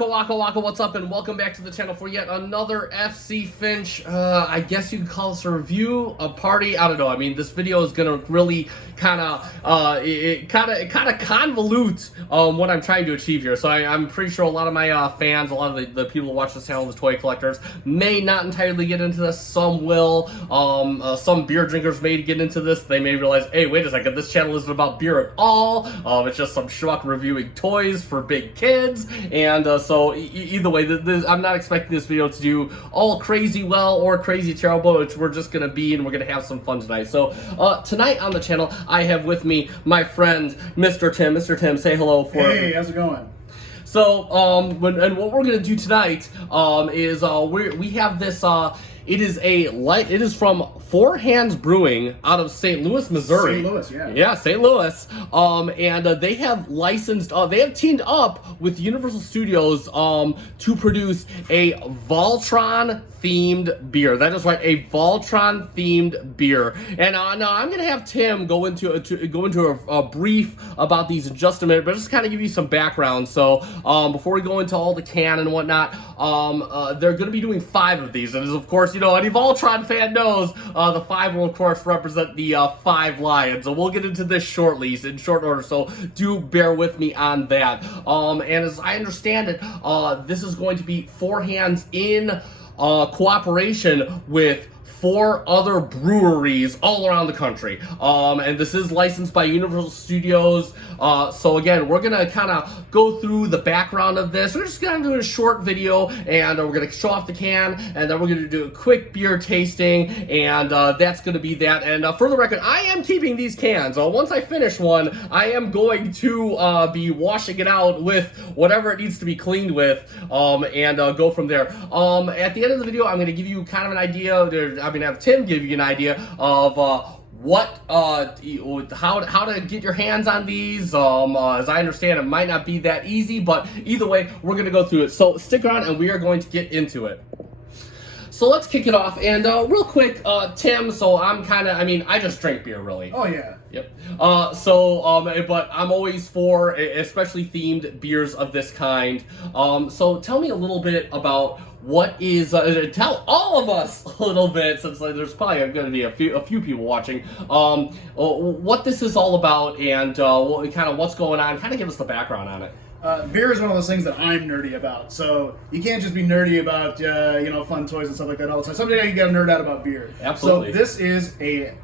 Waka, what's up, and welcome back to the channel for yet another FC Finch, I guess you could call this a review, a party, I don't know. I mean, this video is gonna really kind of convolute what I'm trying to achieve here. So I'm pretty sure a lot of my fans, a lot of the people who watch this channel, the toy collectors, may not entirely get into this. Some will. Some beer drinkers may get into this. They may realize, hey, wait a second, this channel isn't about beer at all. It's just some schmuck reviewing toys for big kids. And so either way, I'm not expecting this video to do all crazy well or crazy terrible. We're just going to be, and we're going to have some fun tonight. So tonight on the channel, I have with me my friend, Mr. Tim. Mr. Tim, say hello for me. Hey, how's it going? So, and what we're going to do tonight is we have this, it is from Four Hands Brewing out of St. Louis, Missouri. St. Louis, yeah. Yeah, St. Louis. And they have licensed, they have teamed up with Universal Studios to produce a Voltron themed beer. That is right, a Voltron themed beer. And now I'm gonna have Tim go into a brief about these in just a minute, but just kind of give you some background. So before we go into all the can and whatnot, they're gonna be doing 5 of these, and as of course, you know, any Voltron fan knows, the 5 will of course represent the 5 lions. So we'll get into this shortly, in short order. So do bear with me on that. And as I understand it, this is going to be Four Hands in cooperation with 4 other breweries all around the country. And this is licensed by Universal Studios. So again, we're gonna kind of go through the background of this. We're just gonna do a short video, and we're gonna show off the can, and then we're gonna do a quick beer tasting, and that's gonna be that. And for the record, I am keeping these cans. Once I finish one, I am going to be washing it out with whatever it needs to be cleaned with, and go from there. At the end of the video, I'm gonna give you kind of an idea. I'm gonna have Tim give you an idea of how to get your hands on these. As I understand, it might not be that easy, but either way, we're gonna go through it. So stick around, and we are going to get into it. So let's kick it off, and real quick, Tim, so I just drink beer, really. Oh, yeah. Yep. But I'm always for, especially themed beers of this kind. So tell me a little bit about what is, tell all of us a little bit, since there's probably going to be a few people watching, what this is all about, and kind of what's going on. Kind of give us the background on it. Beer is one of those things that I'm nerdy about, so you can't just be nerdy about fun toys and stuff like that all the time. Someday you gotta nerd out about beer. Absolutely. So this is a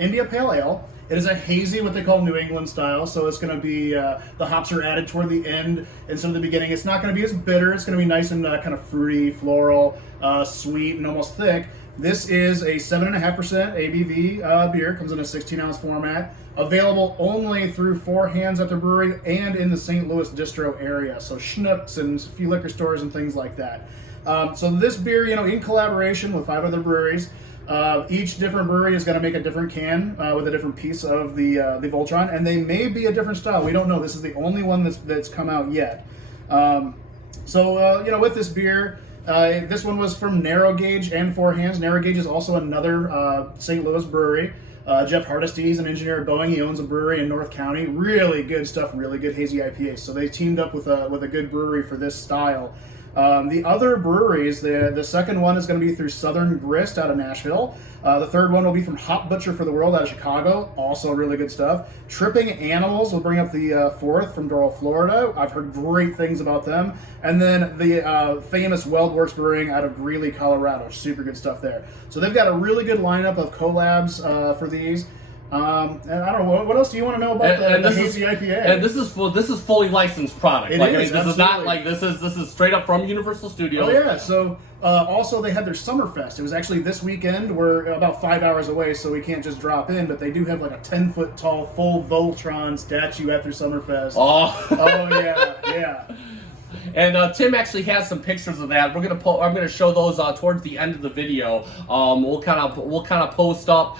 India Pale Ale. It is a hazy, what they call New England style, so it's going to be, the hops are added toward the end instead of the beginning. It's not going to be as bitter. It's going to be nice and kind of fruity, floral, sweet, and almost thick. This is a 7.5% ABV beer. Comes in a 16-ounce format. Available only through Four Hands at the brewery and in the St. Louis distro area. So Schnucks and a few liquor stores and things like that. So this beer, in collaboration with 5 other breweries. Each different brewery is going to make a different can with a different piece of the Voltron, and they may be a different style. We don't know. This is the only one that's come out yet. With this beer, this one was from Narrow Gauge and Four Hands. Narrow Gauge is also another St. Louis brewery. Jeff Hardesty is an engineer at Boeing. He owns a brewery in North County. Really good stuff, really good hazy IPAs. So they teamed up with a good brewery for this style. The other breweries, the second one is going to be through Southern Grist out of Nashville. The third one will be from Hop Butcher for the World out of Chicago. Also really good stuff. Tripping Animals will bring up the fourth from Doral, Florida. I've heard great things about them. And then the famous Weldworks Brewing out of Greeley, Colorado. Super good stuff there. So they've got a really good lineup of collabs for these. And I don't know, what else do you want to know about the Hazy IPA? And this is fully licensed product. This is not like this is straight up from Universal Studios. Oh yeah. So also they had their Summerfest. It was actually this weekend. We're about 5 hours away, so we can't just drop in. But they do have like a 10-foot tall full Voltron statue at their Summerfest. Oh. Oh yeah, yeah. And Tim actually has some pictures of that. I'm gonna show those towards the end of the video. We'll kind of post up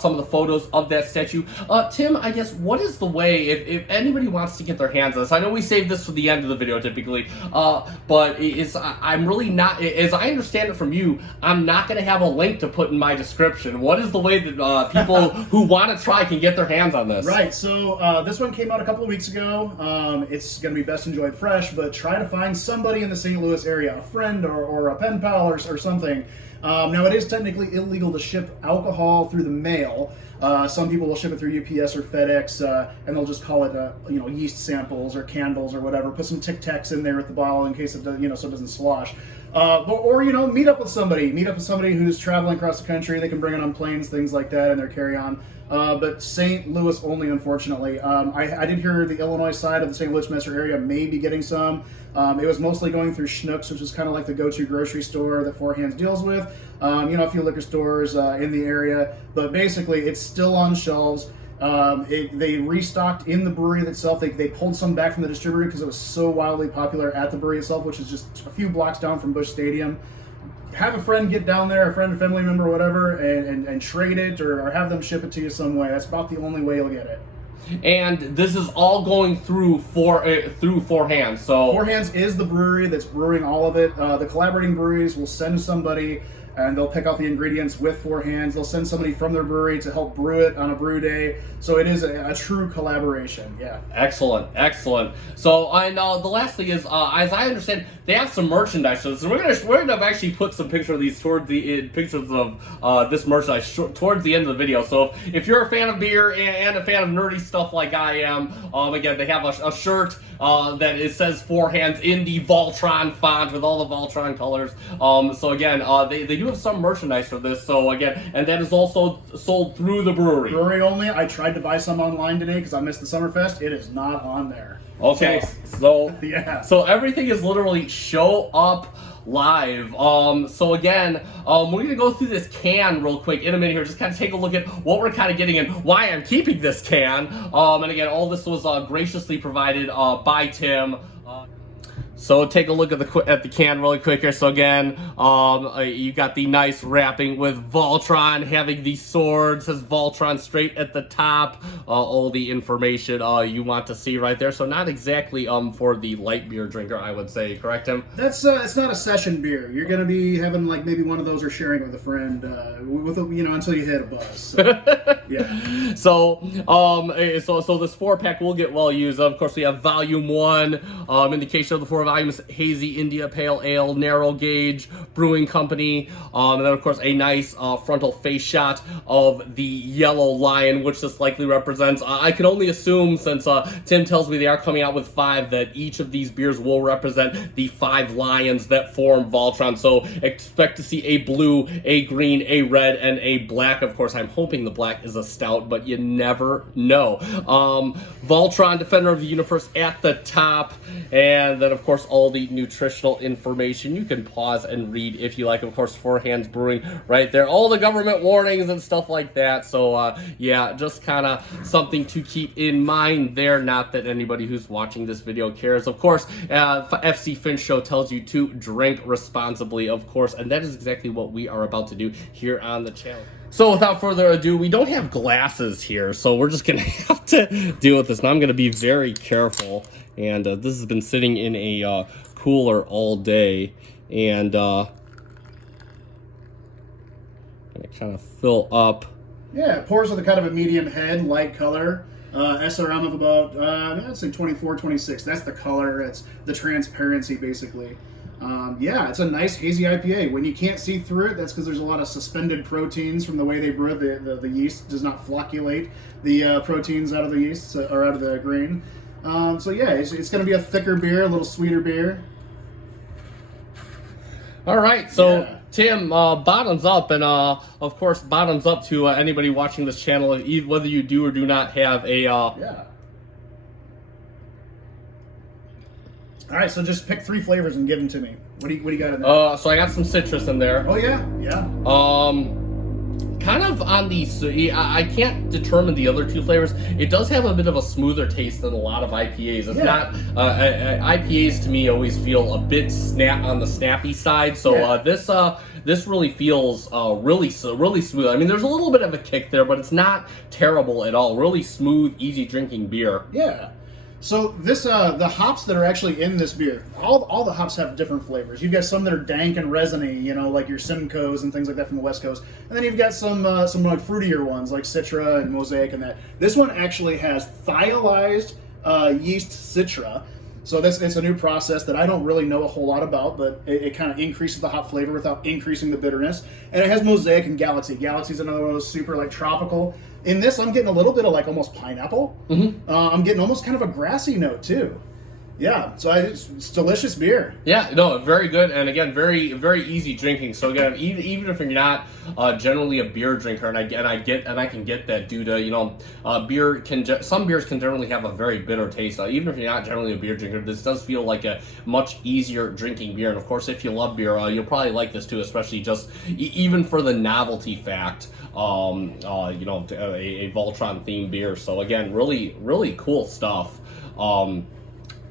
some of the photos of that statue. Tim, I guess, what is the way if anybody wants to get their hands on this? I know we save this for the end of the video typically, but I'm really not. As I understand it from you, I'm not gonna have a link to put in my description. What is the way that people who want to try can get their hands on this? Right. So this one came out a couple of weeks ago. It's gonna be best enjoyed fresh, but try to find somebody in the St. Louis area, a friend or a pen pal or something. Now, it is technically illegal to ship alcohol through the mail. Some people will ship it through UPS or FedEx, and they'll just call it, yeast samples or candles or whatever. Put some Tic Tacs in there with the bottle in case it, so it doesn't slosh. Or meet up with somebody. Meet up with somebody who's traveling across the country. They can bring it on planes, things like that, in their carry-on. But St. Louis only, unfortunately. I did hear the Illinois side of the St. Louis metro area may be getting some. It was mostly going through Schnucks, which is kind of like the go-to grocery store that Four Hands deals with. A few liquor stores in the area. But basically, it's still on shelves. They restocked in the brewery itself. They pulled some back from the distributor because it was so wildly popular at the brewery itself, which is just a few blocks down from Busch Stadium. Have a friend get down there, a friend or family member or whatever, and trade it or have them ship it to you some way. That's about the only way you'll get it. And this is all going through Four Hands. So Four Hands is the brewery that's brewing all of it. The collaborating breweries will send somebody, and they'll pick out the ingredients with Four Hands. They'll send somebody from their brewery to help brew it on a brew day. So it is a true collaboration. Yeah. Excellent. So, and the last thing is, as I understand, they have some merchandise. So we're gonna actually put some pictures of these pictures of this merchandise towards the end of the video. So if you're a fan of beer and a fan of nerdy stuff like I am, again, they have a shirt that it says Four Hands in the Voltron font with all the Voltron colors. So again, they do have some merchandise for this. So again, and that is also sold through the brewery. Brewery only. I tried to buy some online today because I missed the Summerfest. It is not on there. Okay, so yeah. So everything is literally show up live. So again, we're gonna go through this can real quick in a minute here, just kind of take a look at what we're kind of getting and why I'm keeping this can. And again, all this was graciously provided by Tim. So take a look at the can really quick here. So again, you got the nice wrapping with Voltron, having the sword, says Voltron straight at the top. All the information you want to see right there. So not exactly for the light beer drinker, I would say. Correct, Tim? That's it's not a session beer. You're gonna be having like maybe one of those or sharing it with a friend until you hit a buzz. So, yeah. So this 4-pack will get well used. Of course, we have Volume 1, indication of the 4 volumes: Hazy, India Pale Ale, Narrow Gauge, Brewing Company, and then of course a nice frontal face shot of the yellow lion, which this likely represents. I can only assume, since Tim tells me they are coming out with 5, that each of these beers will represent the 5 lions that form Voltron. So expect to see a blue, a green, a red, and a black. Of course, I'm hoping the black is a stout, but you never know. Voltron, Defender of the Universe at the top, and then of course all the nutritional information you can pause and read if you like. Of course, Four Hands Brewing right there, all the government warnings and stuff like that. So yeah, just kind of something to keep in mind there. Not that anybody who's watching this video cares. Of course, FC Finch Show tells you to drink responsibly, of course, and that is exactly what we are about to do here on the channel. So without further ado, we don't have glasses here, so we're just gonna have to deal with this. Now I'm gonna be very careful, and this has been sitting in a cooler all day, and gonna kind of fill up. Yeah, it pours with a kind of a medium head, light color. SRM of about, I'd say 24, 26. That's the color. It's the transparency, basically. Yeah, it's a nice hazy IPA. When you can't see through it, that's because there's a lot of suspended proteins from the way they brew it. The yeast does not flocculate the proteins out of the yeast or out of the grain. So yeah, it's going to be a thicker beer, a little sweeter beer. All right, so yeah. Tim, bottoms up, and of course bottoms up to anybody watching this channel, whether you do or do not have a yeah. All right, so just pick 3 flavors and give them to me. What do you got in there? So I got some citrus in there. Oh yeah. Kind of on the, I can't determine the other 2 flavors. It does have a bit of a smoother taste than a lot of IPAs. It's not, IPAs to me always feel a bit on the snappy side. So this really feels really smooth. I mean, there's a little bit of a kick there, but it's not terrible at all. Really smooth, easy drinking beer. Yeah. So this, the hops that are actually in this beer, all the hops have different flavors. You've got some that are dank and resiny, like your Simcoes and things like that from the West Coast, and then you've got some like fruitier ones like Citra and Mosaic and that. This one actually has thiolized yeast Citra, So it's a new process that I don't really know a whole lot about, but it kind of increases the hop flavor without increasing the bitterness. And it has Mosaic and Galaxy. Galaxy's another one of those super like tropical. In this, I'm getting a little bit of like almost pineapple. I'm getting almost kind of a grassy note too. Yeah, so it's delicious beer. Yeah, no, very good, and again, very very easy drinking. So again, even if you're not generally a beer drinker, and I can get that due to some beers can generally have a very bitter taste. Even if you're not generally a beer drinker, this does feel like a much easier drinking beer. And of course, if you love beer, you'll probably like this too, especially just even for the novelty fact. A Voltron themed beer. So again, really cool stuff.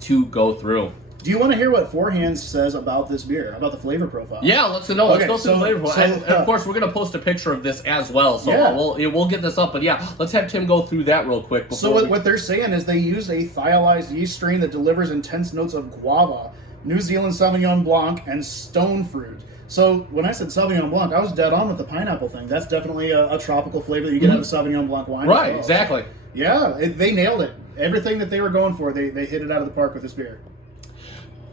To go through. Do you want to hear what Four Hands says about this beer, about the flavor profile? Yeah, let's go through the flavor profile. And of course, we're going to post a picture of this as well, so we'll get this up. But yeah, let's have Tim go through that real quick. So what they're saying is they used a thiolized yeast strain that delivers intense notes of guava, New Zealand Sauvignon Blanc, and stone fruit. So when I said Sauvignon Blanc, I was dead on with the pineapple thing. That's definitely a tropical flavor that you get out of Sauvignon Blanc wine. Right, well. exactly. Yeah, they nailed it. Everything that they were going for, they hit it out of the park with this beer.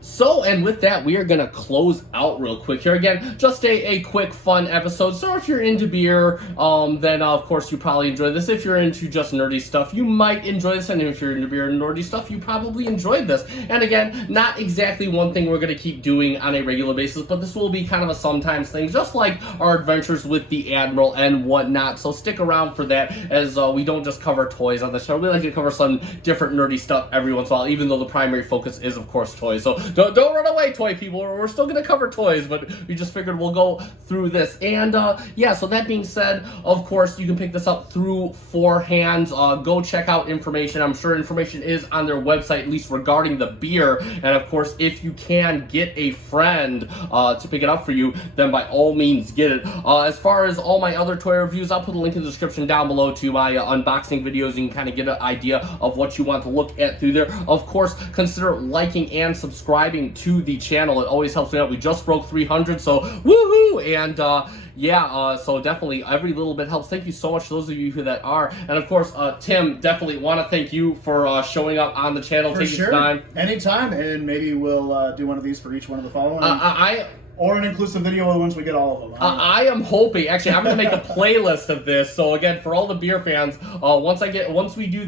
So, and with that, we are going to close out real quick here. Again, just a quick, fun episode. So if you're into beer, then of course you probably enjoy this. If you're into just nerdy stuff, you might enjoy this. And if you're into beer and nerdy stuff, you probably enjoyed this. And again, not exactly one thing we're going to keep doing on a regular basis, but this will be kind of a sometimes thing, just like our adventures with the Admiral and whatnot. So stick around for that, as we don't just cover toys on the show. We like to cover some different nerdy stuff every once in a while, even though the primary focus is, of course, toys. So don't run away, toy people. We're still going to cover toys, but we just figured we'll go through this. And yeah, so that being said, of course, you can pick this up through Four Hands. Go check out information. I'm sure information is on their website, at least regarding the beer. And of course, if you can get a friend to pick it up for you, then by all means get it. As far as all my other toy reviews, I'll put a link in the description down below to my unboxing videos. You can kind of get an idea of what you want to look at through there. Of course, consider liking and subscribing to the channel. It always helps me out. We just broke 300, so woohoo! And so definitely every little bit helps. Thank you so much to those of you who that are. And of course, Tim, definitely want to thank you for showing up on the channel, taking time. Anytime, and maybe we'll do one of these for each one of the following. Or an inclusive video once we get all of them. I am hoping, actually, I'm going to make a playlist of this. So again, for all the beer fans, once we do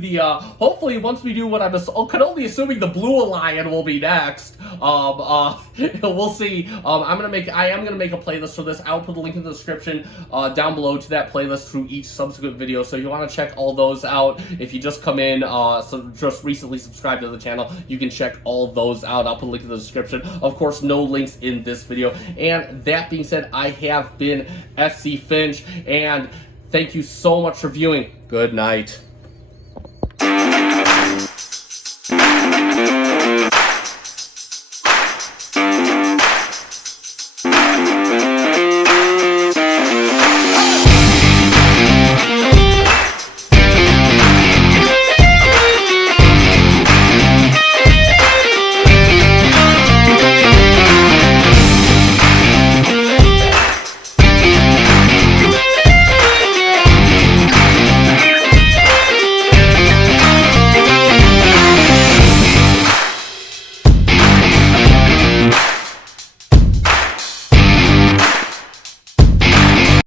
what I'm can only assuming the Blue Lion will be next. We'll see. I am going to make a playlist for this. I'll put the link in the description down below to that playlist through each subsequent video. So you want to check all those out. If you just come in, just recently subscribed to the channel, you can check all those out. I'll put a link in the description. Of course, no links in this video. And that being said, I have been FC Finch, and thank you so much for viewing. Good night.